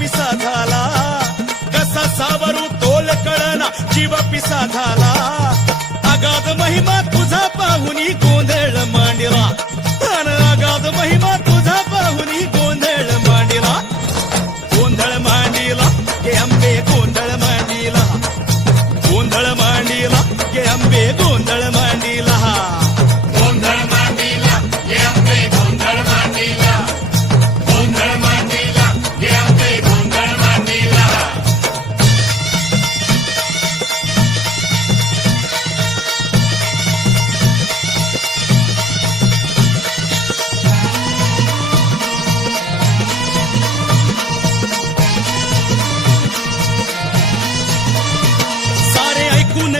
पिसा झाला कसा सावरू तोल कळना जीव पिसा झाला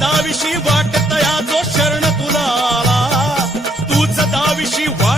दाविशी वाट तया जो शरण तुला आला तूच दाविशी वाट